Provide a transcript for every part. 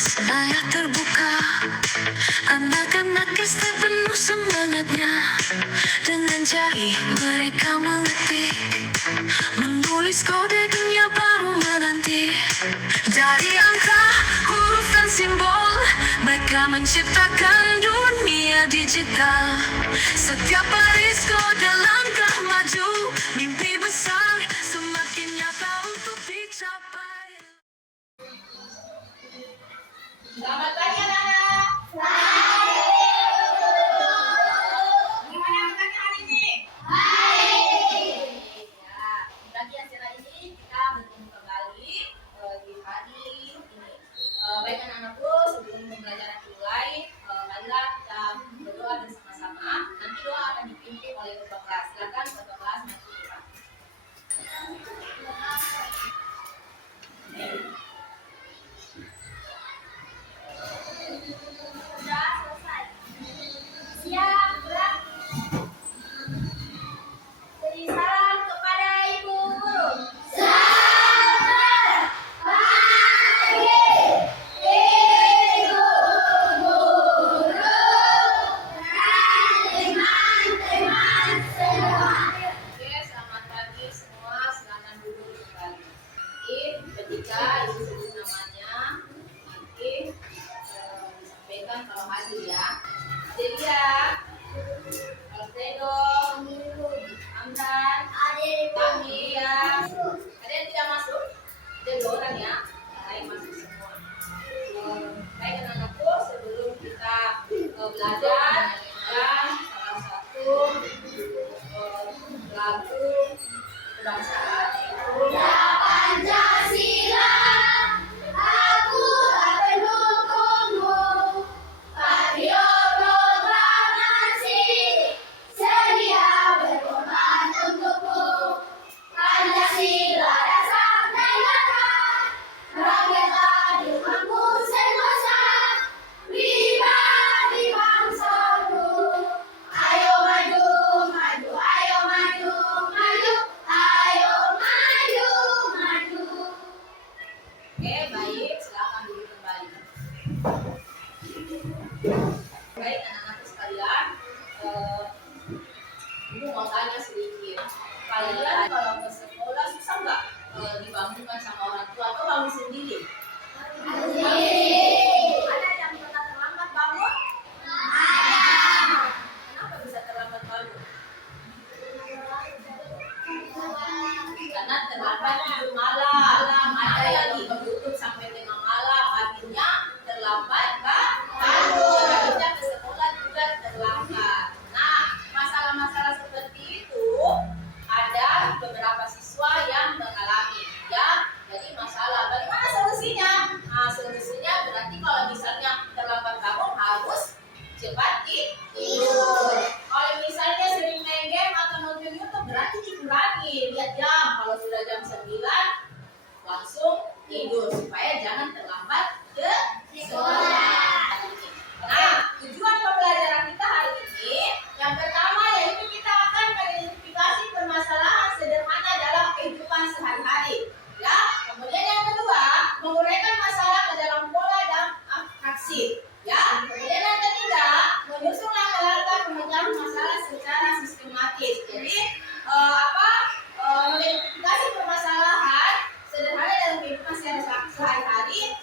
Saya terbuka, anak-anak SD penuh semangatnya. Dengan jari mereka mengetik, menulis kode dunia baru menanti. Dari angka, huruf dan simbol, mereka menciptakan dunia digital. Setiap baris kode langkah maju, mimpi besar semakin nyata untuk dicapai. Selamat pagi anak-anak. Gimana makannya hari ini? Baik. Ya, pagi acara ini kita bertemu kembali di hari ini. Baik anak-anakku, sebelum pembelajaran dimulai, marilah kita berdoa bersama-sama. Nanti doa akan dipimpin oleh ketua kelas. Silakan ketua kelas maju ke depan. Sudah selesai. Siap, gerak. Beri salam kepada Ibu Guru. Selamat pagi, Ibu Guru dan teman-teman semua. Oke, selamat pagi semua. Silakan duduk kembali. Ketika Ibu sebut namanya, nanti disampaikan kalau hadir ya. Celia, Alfredo, Amran, Tami ya. Ada yang tidak masuk? Ada 2 orang ya. Baik, masuk semua. Baik anak-anakku, sebelum kita belajar dan salah satu lagu kebangsaan yaitu Pancasila. Aku akan dukungmu, Patriot proklamasi, sedia berkorban untukmu. Pancasila dasar negara, rakyat adil mampu sentosa, pribadi bangsaku. Ayo maju, maju, ayo maju, maju, ayo maju, maju. Oke, baik, silakan duduk kembali. Baik anak-anak sekalian, Ibu mau tanya sedikit. Kalian kalau ke sekolah susah nggak dibangunkan sama orang tua atau bangun sendiri? Ada yang pernah terlambat bangun? Kenapa bisa terlambat bangun? Karena terlambat tidur malam. Ada yang ditutup sampai tengah malam, akhirnya terlambat bangun. Akhirnya ke sekolah juga terlambat. Nah, masalah-masalah seperti itu ada beberapa siswa yang mengalami, ya. Jadi masalah, bagaimana solusinya? Nah, solusinya berarti kalau misalnya terlambat bangun harus cepat tidur. Kalau misalnya sering main game atau nonton YouTube berarti dikurangi. Lihat jam, kalau sudah jam 9 langsung tidur supaya jangan terlambat ke sekolah. Nah, tujuan pembelajaran kita hari ini yang pertama yaitu kita akan mengidentifikasi permasalahan sederhana dalam kehidupan sehari-hari. Ya, kemudian yang kedua, menguraikan masalah ke dalam pola dan aksi. Ya, kemudian yang ketiga, menyusun langkah-langkah pemecahan masalah secara sistematis. Jadi, mengidentifikasi permasalahan sederhana dalam kehidupan sehari-hari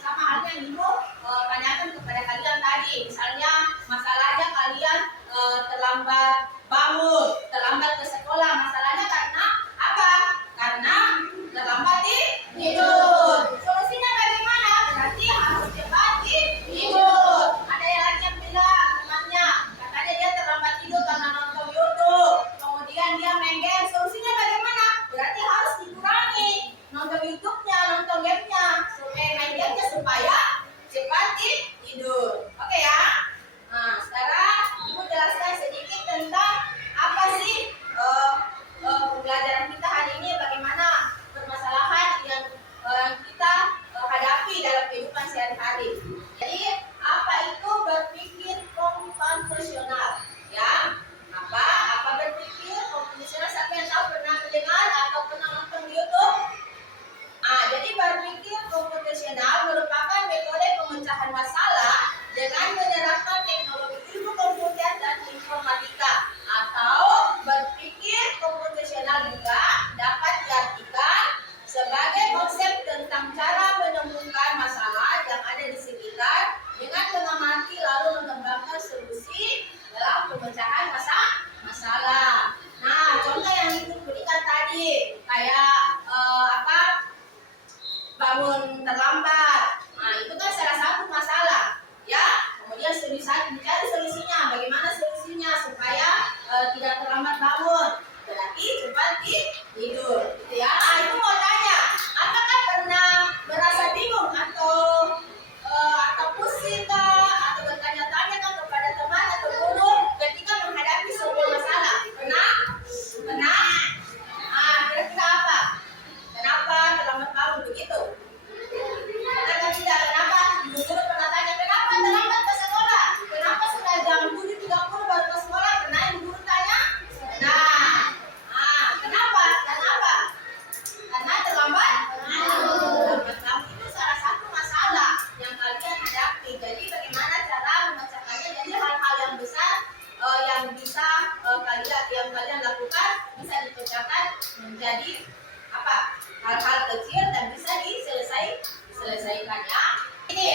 menjadi apa? Hal-hal kecil dan bisa diselesaikan ya. Ini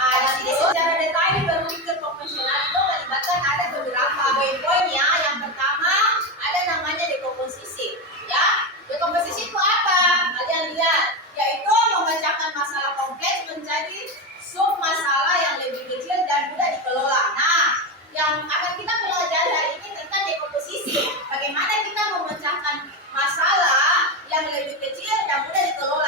dan ini secara detail berpikir profesional itu melibatkan ada beberapa poin-poin ya. Yang pertama ada namanya dekomposisi ya. Dekomposisi itu apa? Kalian lihat, yaitu memecahkan masalah kompleks menjadi sub masalah yang lebih kecil dan mudah dikelola. Nah, yang akan kita pelajari hari ini tentang dekomposisi. Bagaimana kita memecahkan masalah yang lebih kecil dan mudah dikelola.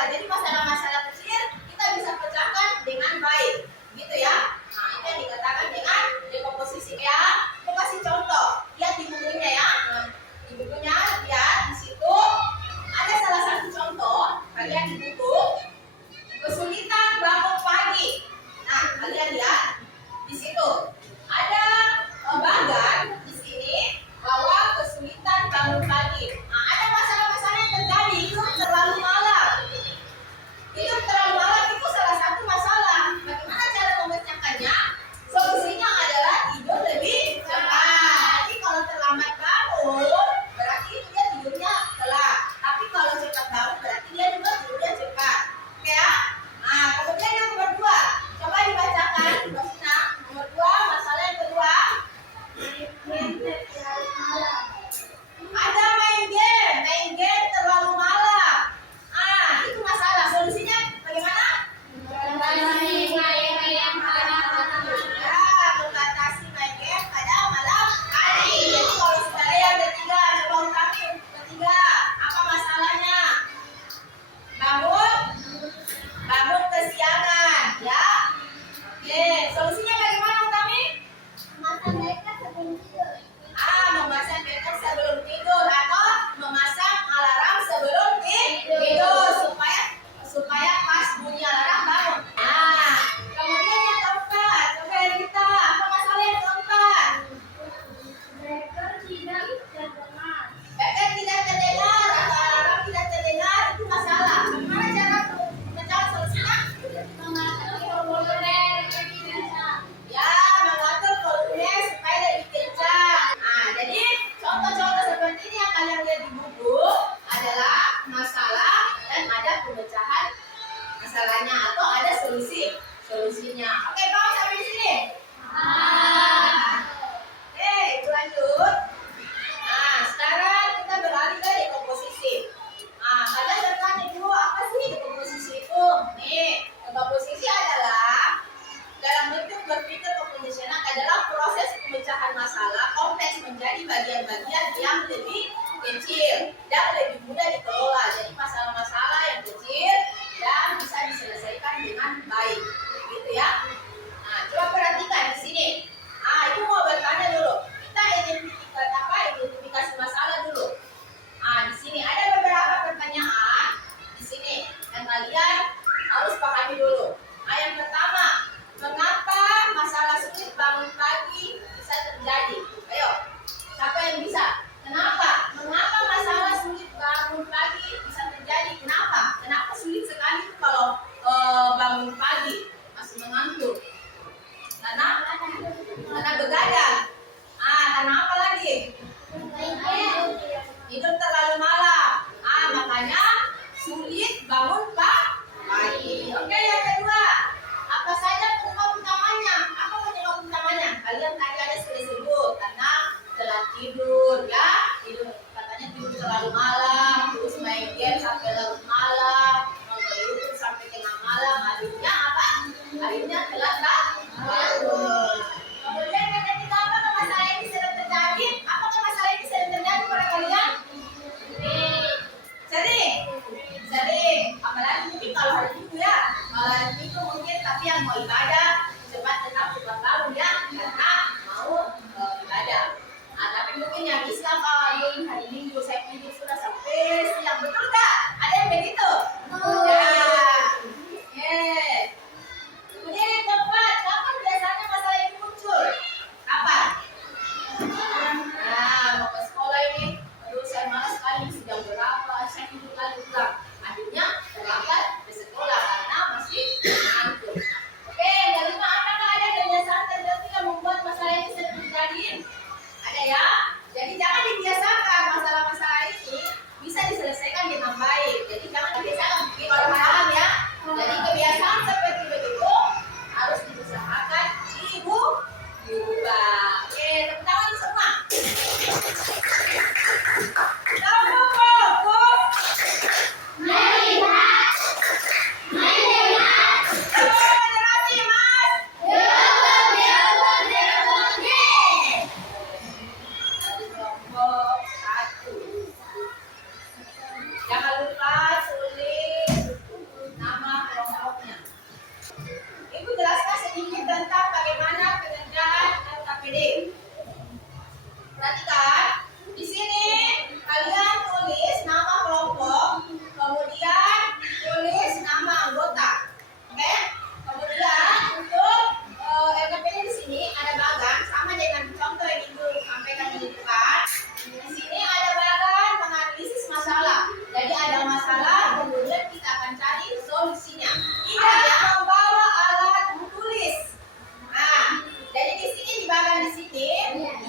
ada masalah, kemudian kita akan cari solusinya. Tidak membawa alat tulis. Nah, jadi di sini di bagian di sini,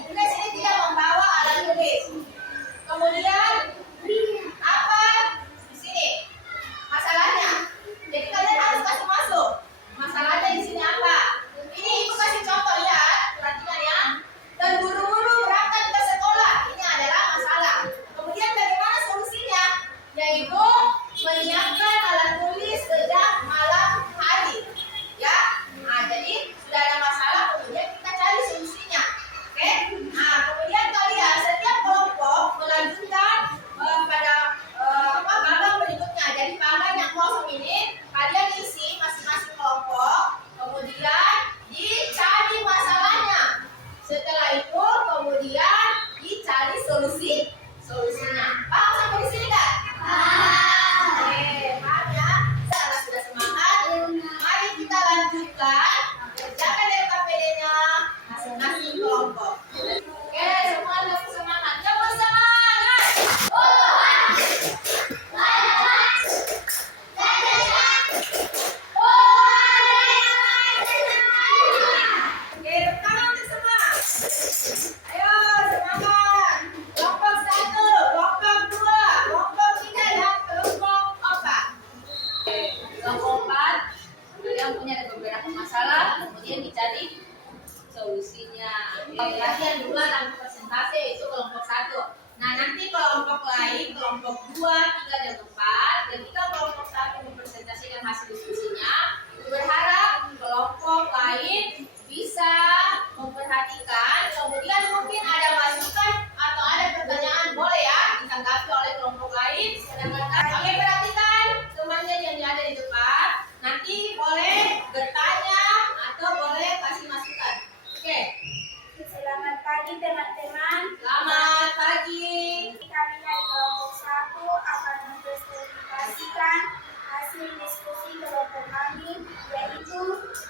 kita sini tidak membawa alat tulis. Kemudian apa di sini? Masalahnya. Jadi kalian harus kasih masuk. Masalahnya di sini apa? Ini ibu kasih contoh, lihat, perhatikan ya. Terburu-buru berangkat ke sekolah. Ini adalah masalah. Kemudian bagaimana solusinya? Yaitu menyiapkan alat tulis sejak malam hari. Ya. Nah, jadi sudah ada masalah, kemudian kita cari solusinya. Oke? Nah, kemudian kalian setiap kelompok melanjutkan pada babak berikutnya. Jadi babak yang kosong ini kalian isi masing-masing kelompok, kemudian dicari masalahnya. Setelah itu kemudian dicari solusinya. Paham sampai di sini kan? Oke, paham ya? Karena sudah semangat, mari kita lanjutkan kerjakan LKPD-nya masing-masing kelompok. Oke, semua harus semangat. Yang bersemangat. Oke, tangan untuk semua. Ayo, semangat. Kelompok 1, kelompok 2, kelompok 3, dan kelompok 4. Kelompok 4, kalian punya ada beberapa masalah, kemudian dicari solusinya. Latihan dulu tanpa presentasi, itu kelompok 1. Nah, nanti kelompok lain, kelompok 2, 3, dan 4, ketika kelompok 1 mempresentasikan hasil diskusinya, berharap kelompok lain bisa memperhatikan, kemudian mungkin ada masukan atau ada pertanyaan, boleh ya ditanggapi oleh kelompok lain. Oke, perhatikan temannya yang ada di depan, nanti boleh bertanya atau boleh kasih masukan. Oke. Selamat pagi teman-teman. Selamat pagi. Kami dari kelompok 1 akan mempresentasikan hasil diskusi kelompok kami, yaitu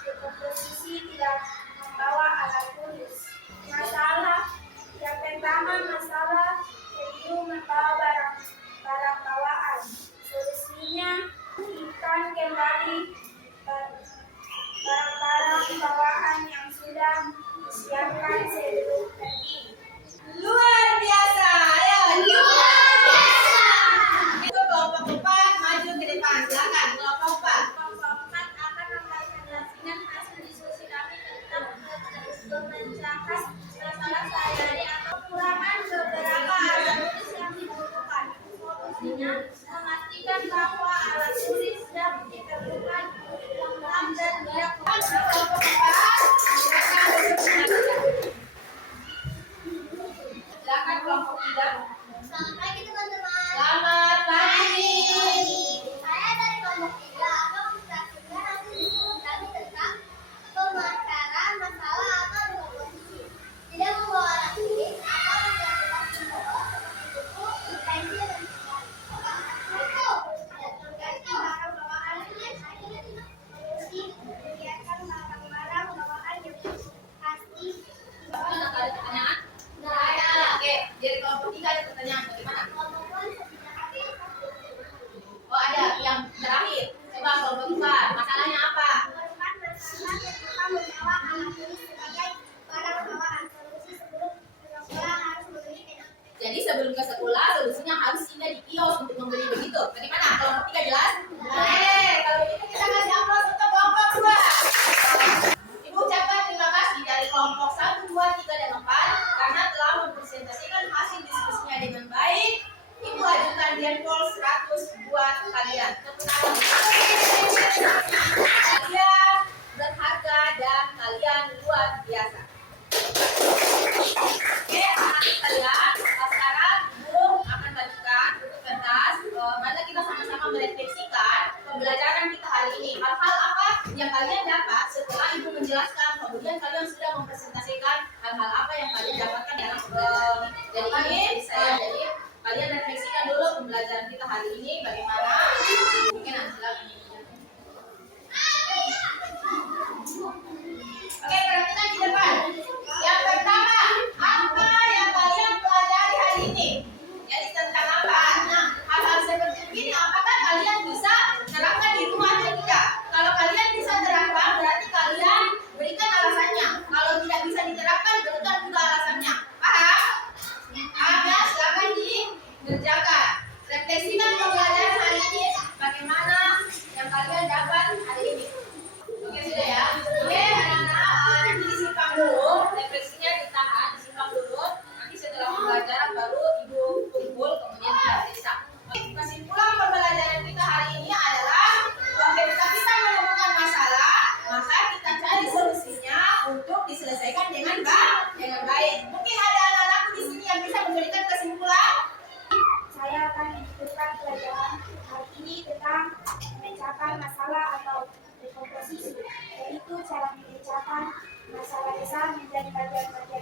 dekomposisi tidak membawa alat tulis. Masalah yang pertama, masalah keliru membawa barang bawaan. Solusinya, ikan kembali barang-barang bawaan yang sudah disiapkan sebelum pergi. Luar biasa. Ayo, luar biasa. Itu kelompok 4 maju ke depan. Silakan kelompok 4. Kelompok 4 akan mempresentasikan hasil diskusi kami tentang memecahkan masalah sehari-hari atau kekurangan beberapa alat tulis yang dibutuhkan. Solusinya, memastikan bahwa alat tulis yang diperlukan lengkap dan tidak Kelompok 4. Silakan duduk. Silakan kelompok 3. Selamat pagi teman-teman. Selamat pagi. Saya dari kelompok 3 akan mempresentasikan hasil diskusi kami tentang pemaparan masalah atau dekomposisi. Tidak membawa alat tulis atau memperhatikan simbol seperti buku, pensil, dan barang bawaan yang solusi menyediakan barang-barang bawaan yang pasti. Ada pertanyaan? Nggak ada. Oke, dari kelompok 3 ada pertanyaan. Bagaimana? Oh, ada yang terakhir. Coba kelompok 4. Masalahnya apa? Masalah yang membawa alat tulis sebagai barang bawaan. Solusi sebelum ke sekolah harus membeli pena. Jadi sebelum ke sekolah, solusinya harus singgah di kios untuk membeli begitu. Bagaimana? Kelompok 3 jelas? Kalau begitu kita kasih aplaus untuk kelompok 2. Ibu ucapkan terima kasih dari kelompok 1, 2, 3, dan 4 karena telah mempresentasikan hasil diskusinya dengan baik. Ibu ajukan jempol 100 buat kalian. Tepuk tangan. Kalian berharga dan kalian luar biasa. Oke, anak-anak sekalian, sekarang Ibu akan bagikan buku kertas. Mari kita sama-sama merefleksikan pembelajaran kita hari ini. Hal-hal apa yang kalian dapat setelah Ibu menjelaskan, kemudian kalian sudah mempresentasikan hal-hal apa yang kalian dapatkan dalam jadi kalian refleksikan dulu pembelajaran kita hari ini bagaimana. Oke, nah silakan. Oke, perhatikan di depan. Yang pertama, apa yang kalian pelajari hari ini? Jadi tentang apa? Nah, hal-hal seperti ini pelajaran hari ini tentang memecahkan masalah atau dekomposisi, yaitu cara memecahkan masalah besar menjadi bagian-bagian